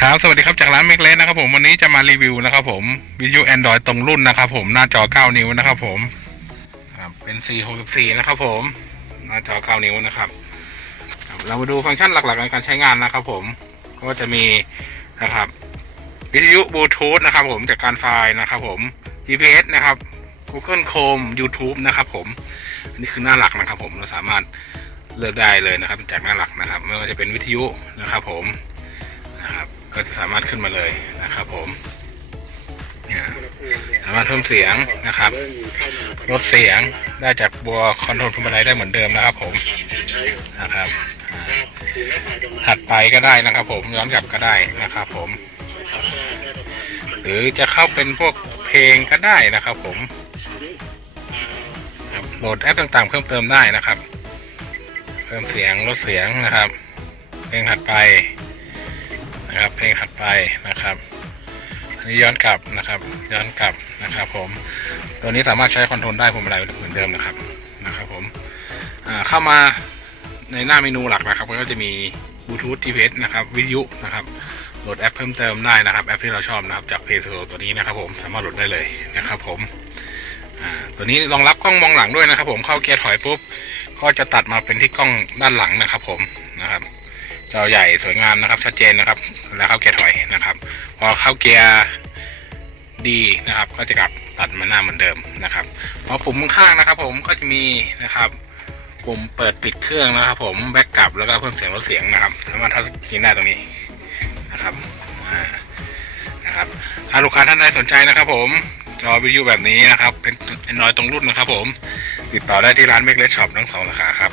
ครับ สวัสดีครับจากร้านเมกเลสนะครับผมวันนี้จะมารีวิวนะครับผมวิทยุ Android ตรงรุ่นนะครับผมหน้าจอ 9 นิ้วนะครับผมเป็น464 นะครับผม หน้าจอ 9 นิ้วนะครับ เรามาดูฟังก์ชันหลักๆในการใช้งานนะครับผมก็จะมีนะครับวิทยุบลูทูธนะครับผมจากการไฟล์นะครับผม GPS นะครับ Google Chrome YouTube นะครับผม อันนี้คือหน้าหลักนะครับผมเราสามารถเลือกได้เลยนะครับ จากหน้าหลักนะครับไม่ว่าจะเป็นวิทยุนะครับผม ก็จะสามารถขึ้นมาเลยนะครับผมสามารถเพิ่มเสียงนะครับ ลดเสียงได้จากบัวคอนโทรลพวงมาลัยได้เหมือนเดิมนะครับผมนะครับถัดไปก็ได้นะครับ ผมย้อนกลับก็ได้นะครับผม หรือจะเข้าเป็นพวกเพลงก็ได้นะครับผมโหลดแอปต่างๆ เพิ่มเติมได้นะครับ เพิ่มเสียงลดเสียงนะครับ เพลงถัดไป ลงถัดไปนะครับอันนี้ย้อนกลับนะครับ ย้อนกลับนะครับผมตัวนี้สามารถใช้คอนโทรลได้พวงมาลัยเหมือนเดิมนะครับนะครับผมเข้ามาในหน้าเมนูหลักนะครับก็จะมีบลูทูธ GPS นะครับวิทยุนะครับโหลดแอปเพิ่มเติมได้นะครับแอปที่เราชอบนะครับจาก Play Store ตัวนี้นะครับผมสามารถโหลดได้เลยนะครับผมตัวนี้รองรับกล้องมองหลังด้วยนะครับ ผมเข้าเกียร์ถอยปุ๊บก็จะตัดมาเป็นที่กล้องด้านหลังนะครับ ผมนะครับ จอใหญ่สวยงามนะครับ ชัดเจนนะครับ แล้วเข้าเกียร์ถอยนะครับ พอเข้าเกียร์ดีนะครับ ก็จะกลับตัดมาหน้าเหมือนเดิมนะครับพอปุ่มข้างนะครับ ผมก็จะมีนะครับปุ่มเปิดปิดเครื่องนะครับ ผมแบ็กกลับแล้วก็เพิ่มเสียงลดเสียงนะครับสามารถทัชสกรีนได้ตรงนี้นะครับนะครับถ้าลูกค้าท่านใดสนใจนะครับผมจอวิดีโอแบบนี้นะครับ เป็น Android ตรงรุ่นนะครับผม ติดต่อได้ที่ร้านเมกเลสช็อปทั้งสองสาขาครับ